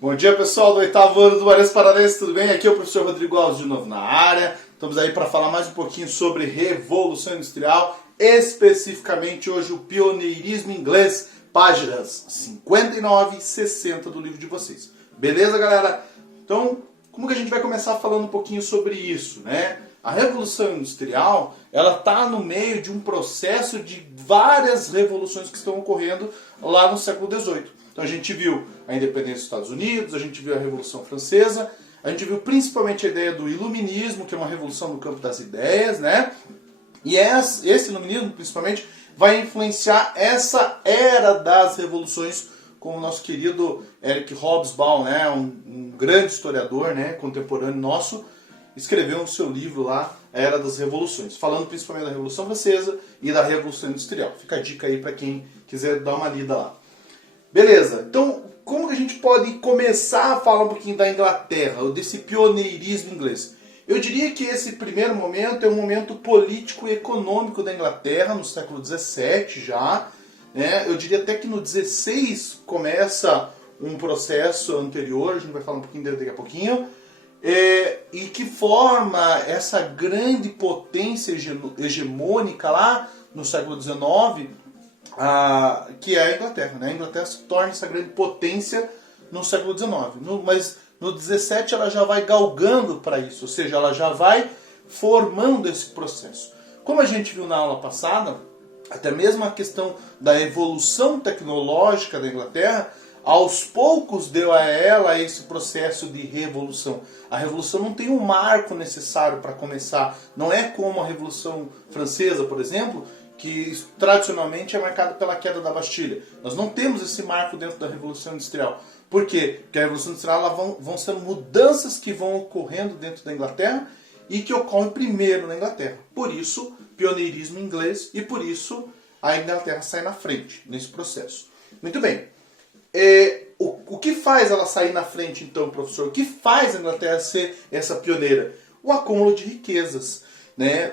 Bom dia, pessoal do oitavo ano do Mares Paranense, tudo bem? Aqui é o professor Rodrigo Alves de novo na área. Estamos aí para falar mais um pouquinho sobre Revolução Industrial, especificamente hoje o pioneirismo inglês, páginas 59 e 60 do livro de vocês. Beleza, galera? Então, como que a gente vai começar falando um pouquinho sobre isso, né? A Revolução Industrial, ela está no meio de um processo de várias revoluções que estão ocorrendo lá no século XVIII. Então a gente viu a independência dos Estados Unidos, a gente viu a Revolução Francesa, a gente viu principalmente a ideia do iluminismo, que é uma revolução no campo das ideias, né? E esse iluminismo, principalmente, vai influenciar essa era das revoluções, como o nosso querido Eric Hobsbawm, né? Um grande historiador, né? Contemporâneo nosso, escreveu no seu livro lá, A Era das Revoluções, falando principalmente da Revolução Francesa e da Revolução Industrial. Fica a dica aí para quem quiser dar uma lida lá. Beleza, então como que a gente pode começar a falar um pouquinho da Inglaterra, ou desse pioneirismo inglês? Eu diria que esse primeiro momento é um momento político e econômico da Inglaterra, no século XVII já. Né? Eu diria até que no XVI começa um processo anterior, a gente vai falar um pouquinho dele daqui a pouquinho, e que forma essa grande potência hegemônica lá no século XIX, que é a Inglaterra. Né? A Inglaterra se torna essa grande potência no século XIX. Mas no XVII ela já vai galgando para isso, ou seja, ela já vai formando esse processo. Como a gente viu na aula passada, até mesmo a questão da evolução tecnológica da Inglaterra, aos poucos deu a ela esse processo de revolução. A revolução não tem um marco necessário para começar. Não é como a Revolução Francesa, por exemplo, que tradicionalmente é marcada pela queda da Bastilha. Nós não temos esse marco dentro da Revolução Industrial. Por quê? Porque a Revolução Industrial vão ser mudanças que vão ocorrendo dentro da Inglaterra e que ocorrem primeiro na Inglaterra. Por isso, pioneirismo inglês, e por isso a Inglaterra sai na frente nesse processo. Muito bem. O que faz ela sair na frente, então, professor? O que faz a Inglaterra ser essa pioneira? O acúmulo de riquezas. Né?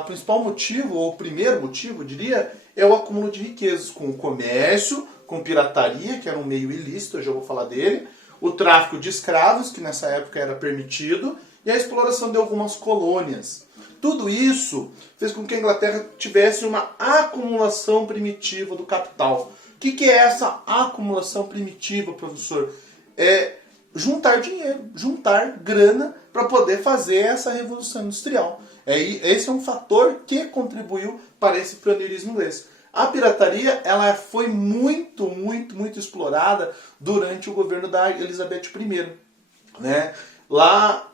O principal motivo, ou o primeiro motivo, eu diria, é o acúmulo de riquezas, com o comércio, com pirataria, que era um meio ilícito, eu já vou falar dele, o tráfico de escravos, que nessa época era permitido, e a exploração de algumas colônias. Tudo isso fez com que a Inglaterra tivesse uma acumulação primitiva do capital. O que é essa acumulação primitiva, professor? É juntar dinheiro, juntar grana para poder fazer essa revolução industrial. Esse é um fator que contribuiu para esse pioneirismo inglês. A pirataria ela foi muito explorada durante o governo da Elizabeth I, né? Lá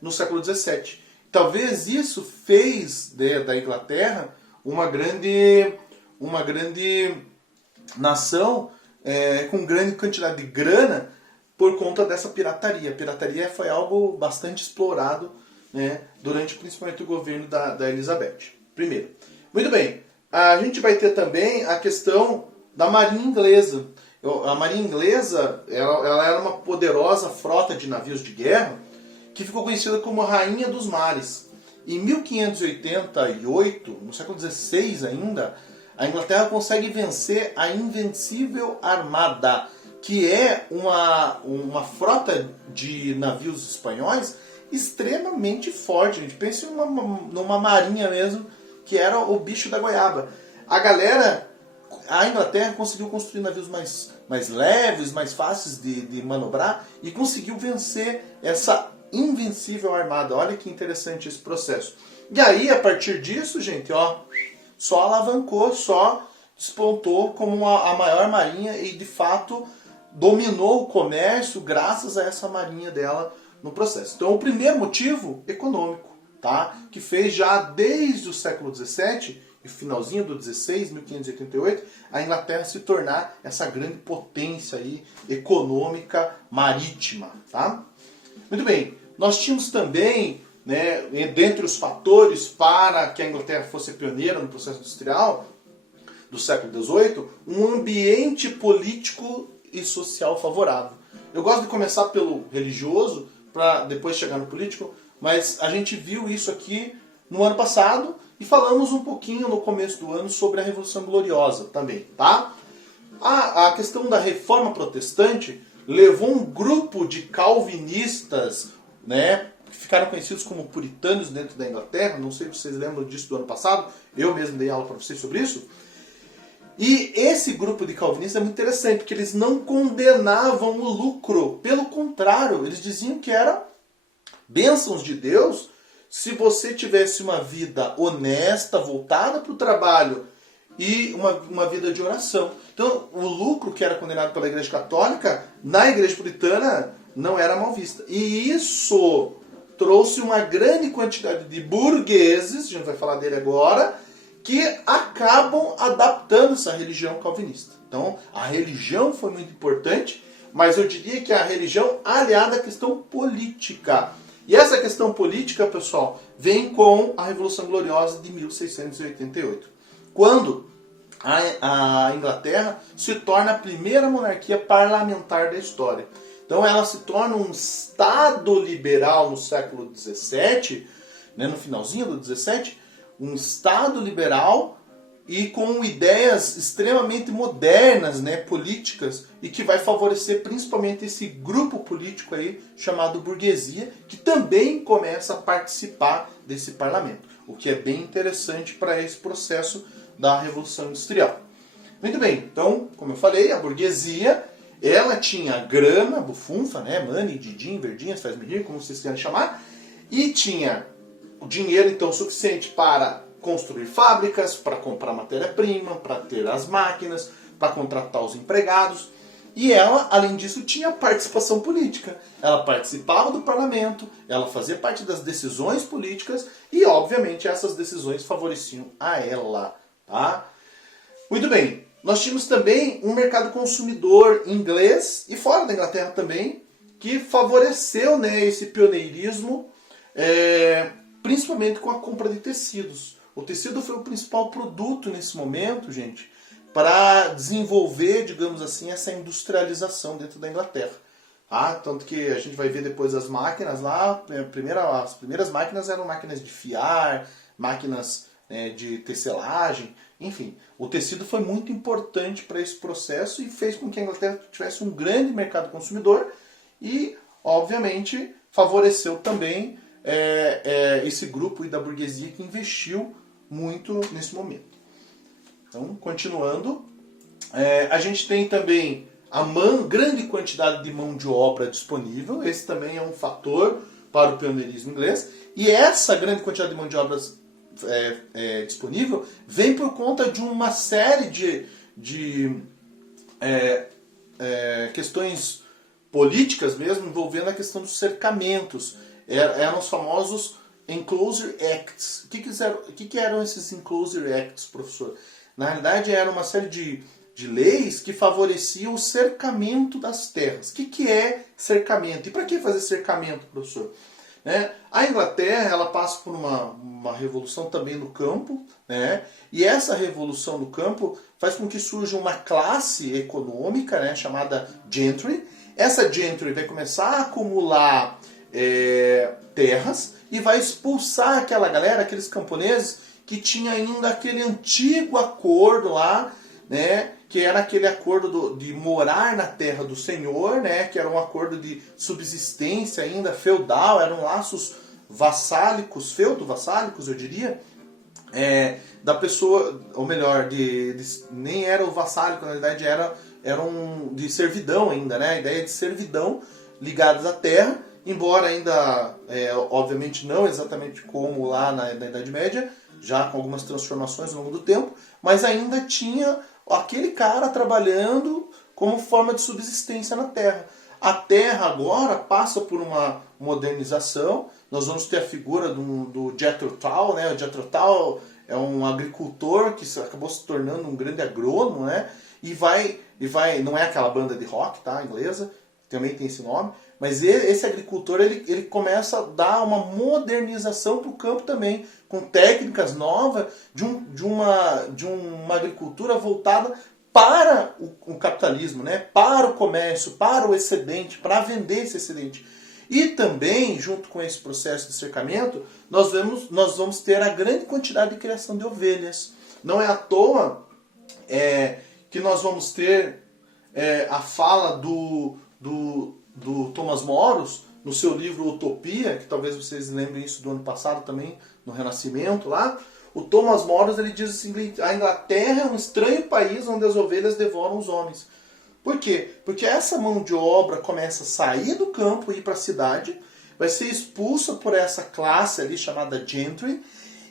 no século XVII. Talvez isso fez da Inglaterra uma grande nação com grande quantidade de grana por conta dessa pirataria. A pirataria foi algo bastante explorado, né, durante principalmente o governo da Elizabeth I. Muito bem, a gente vai ter também a questão da Marinha Inglesa. A Marinha Inglesa ela era uma poderosa frota de navios de guerra que ficou conhecida como Rainha dos Mares. Em 1588, no século XVI ainda, a Inglaterra consegue vencer a Invencível Armada, que é uma frota de navios espanhóis extremamente forte. A gente pensa numa marinha mesmo, que era o bicho da goiaba. A Inglaterra conseguiu construir navios mais leves, mais fáceis de manobrar, e conseguiu vencer essa Invencível Armada. Olha que interessante esse processo. E aí, a partir disso, gente, só alavancou, só despontou como a maior marinha e, de fato, dominou o comércio graças a essa marinha dela no processo. Então, o primeiro motivo, econômico, tá? Que fez já desde o século XVII, e finalzinho do XVI, 1588, a Inglaterra se tornar essa grande potência aí, econômica marítima. Tá? Muito bem, nós tínhamos também, né, dentre os fatores para que a Inglaterra fosse pioneira no processo industrial do século XVIII, um ambiente político e social favorável. Eu gosto de começar pelo religioso, para depois chegar no político, mas a gente viu isso aqui no ano passado e falamos um pouquinho no começo do ano sobre a Revolução Gloriosa também, tá? A questão da Reforma Protestante levou um grupo de calvinistas, né, que ficaram conhecidos como puritanos dentro da Inglaterra, não sei se vocês lembram disso do ano passado, eu mesmo dei aula para vocês sobre isso. E esse grupo de calvinistas é muito interessante, porque eles não condenavam o lucro, pelo contrário, eles diziam que era bênçãos de Deus se você tivesse uma vida honesta, voltada para o trabalho e uma vida de oração. Então, o lucro que era condenado pela Igreja Católica, na Igreja Puritana, não era mal vista. E isso trouxe uma grande quantidade de burgueses, a gente vai falar dele agora, que acabam adaptando essa religião calvinista. Então, a religião foi muito importante, mas eu diria que a religião aliada à questão política. E essa questão política, pessoal, vem com a Revolução Gloriosa de 1688, quando a Inglaterra se torna a primeira monarquia parlamentar da história. Então ela se torna um Estado liberal no século XVII, né, no finalzinho do XVII, um Estado liberal e com ideias extremamente modernas, né, políticas, e que vai favorecer principalmente esse grupo político aí chamado burguesia, que também começa a participar desse parlamento, o que é bem interessante para esse processo da Revolução Industrial. Muito bem, então, como eu falei, a burguesia, ela tinha grana, bufunfa, né, money, din-din, verdinhas, faz medir, como vocês querem chamar, e tinha o dinheiro, então, suficiente para construir fábricas, para comprar matéria-prima, para ter as máquinas, para contratar os empregados. E ela, além disso, tinha participação política. Ela participava do parlamento, ela fazia parte das decisões políticas e, obviamente, essas decisões favoreciam a ela. Tá? Muito bem. Nós tínhamos também um mercado consumidor inglês e fora da Inglaterra também, que favoreceu, né, esse pioneirismo, principalmente com a compra de tecidos. O tecido foi o principal produto nesse momento, gente, para desenvolver, digamos assim, essa industrialização dentro da Inglaterra. Ah, tanto que a gente vai ver depois as máquinas lá, as primeiras máquinas eram máquinas de fiar, máquinas de tecelagem, enfim. O tecido foi muito importante para esse processo e fez com que a Inglaterra tivesse um grande mercado consumidor e, obviamente, favoreceu também esse grupo da burguesia que investiu muito nesse momento. Então, continuando, a gente tem também a grande quantidade de mão de obra disponível. Esse também é um fator para o pioneirismo inglês. E essa grande quantidade de mão de obra disponível vem por conta de uma série de questões políticas mesmo, envolvendo a questão dos cercamentos. Eram os famosos Enclosure Acts. O que eram esses Enclosure Acts, professor? Na realidade, era uma série de leis que favoreciam o cercamento das terras. O que é cercamento? E para que fazer cercamento, professor? A Inglaterra ela passa por uma revolução também no campo, né? E essa revolução no campo faz com que surja uma classe econômica, né, chamada gentry. Essa gentry vai começar a acumular terras e vai expulsar aquela galera, aqueles camponeses que tinha ainda aquele antigo acordo lá, né, que era aquele acordo de morar na terra do senhor, né, que era um acordo de subsistência ainda feudal, eram laços vassálicos, feudo-vassálicos, eu diria, da pessoa, ou melhor, nem era o vassálico, na verdade eram de servidão ainda, né, a ideia de servidão ligados à terra, embora ainda, obviamente não exatamente como lá na Idade Média, já com algumas transformações ao longo do tempo, mas ainda tinha aquele cara trabalhando como forma de subsistência na terra. A terra agora passa por uma modernização, nós vamos ter a figura do Jethro Tull, né? O Jethro Tull é um agricultor que acabou se tornando um grande agrônomo, né? E vai, não é aquela banda de rock, tá, inglesa, também tem esse nome, mas esse agricultor ele começa a dar uma modernização para o campo também, com técnicas novas de uma agricultura voltada para o capitalismo, né? Para o comércio, para o excedente, para vender esse excedente. E também, junto com esse processo de cercamento, nós vamos ter a grande quantidade de criação de ovelhas. Não é à toa que nós vamos ter a fala do Thomas Moros, no seu livro Utopia, que talvez vocês lembrem isso do ano passado também, no Renascimento lá, o Thomas Moros ele diz o seguinte: a Inglaterra é um estranho país onde as ovelhas devoram os homens. Por quê? Porque essa mão de obra começa a sair do campo e ir para a cidade, vai ser expulsa por essa classe ali chamada gentry,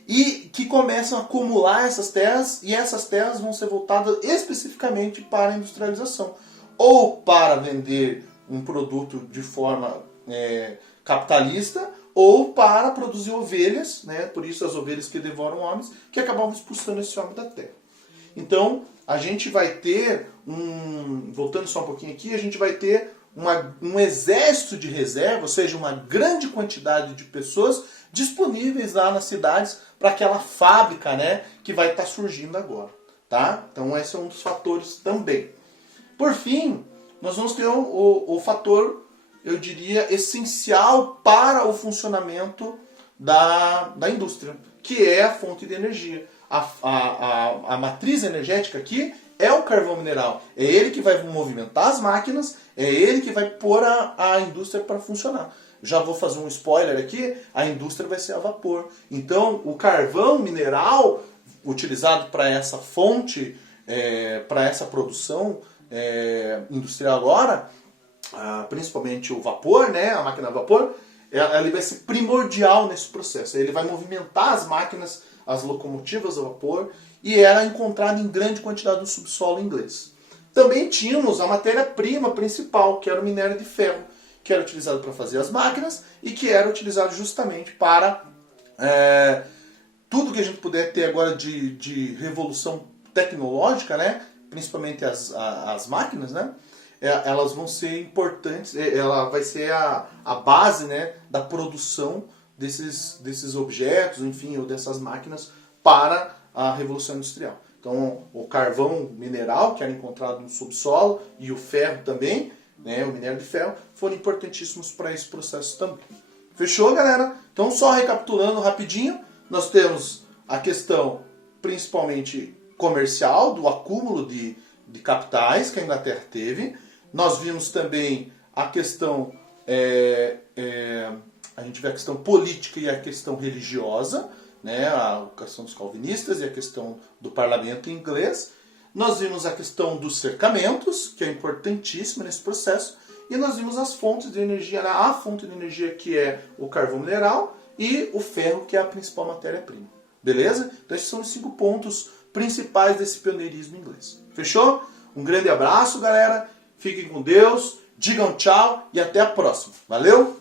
e que começam a acumular essas terras, e essas terras vão ser voltadas especificamente para a industrialização. Ou para vender um produto de forma capitalista, ou para produzir ovelhas, né? Por isso as ovelhas que devoram homens, que acabavam expulsando esse homem da terra. Então, a gente vai ter, voltando só um pouquinho aqui, a gente vai ter um exército de reserva, ou seja, uma grande quantidade de pessoas disponíveis lá nas cidades para aquela fábrica, né, que vai estar surgindo agora. Tá? Então, esse é um dos fatores também. Por fim, nós vamos ter o fator, eu diria, essencial para o funcionamento da indústria, que é a fonte de energia. A matriz energética aqui é o carvão mineral. É ele que vai movimentar as máquinas, é ele que vai pôr a indústria para funcionar. Já vou fazer um spoiler aqui, a indústria vai ser a vapor. Então, o carvão mineral utilizado para essa fonte, para essa produção industrial agora, principalmente o vapor, né, a máquina a vapor, ele vai ser primordial nesse processo. Ele vai movimentar as máquinas, as locomotivas a vapor, e era encontrada em grande quantidade no subsolo inglês. Também tínhamos a matéria-prima principal, que era o minério de ferro, que era utilizado para fazer as máquinas e que era utilizado justamente para tudo que a gente puder ter agora de revolução tecnológica, né? Principalmente as máquinas, né? Elas vão ser importantes, ela vai ser a base, né, da produção desses objetos, enfim, ou dessas máquinas para a Revolução Industrial. Então, o carvão mineral, que era encontrado no subsolo, e o ferro também, né, o minério de ferro, foram importantíssimos para esse processo também. Fechou, galera? Então, só recapitulando rapidinho, nós temos a questão principalmente comercial, do acúmulo de capitais que a Inglaterra teve. Nós vimos também a questão, a gente vê a questão política e a questão religiosa, né, a questão dos calvinistas e a questão do parlamento inglês. Nós vimos a questão dos cercamentos, que é importantíssima nesse processo, e nós vimos as fontes de energia, a fonte de energia que é o carvão mineral e o ferro, que é a principal matéria-prima. Beleza? Então esses são os 5 pontos principais desse pioneirismo inglês. Fechou? Um grande abraço, galera. Fiquem com Deus, digam tchau e até a próxima. Valeu?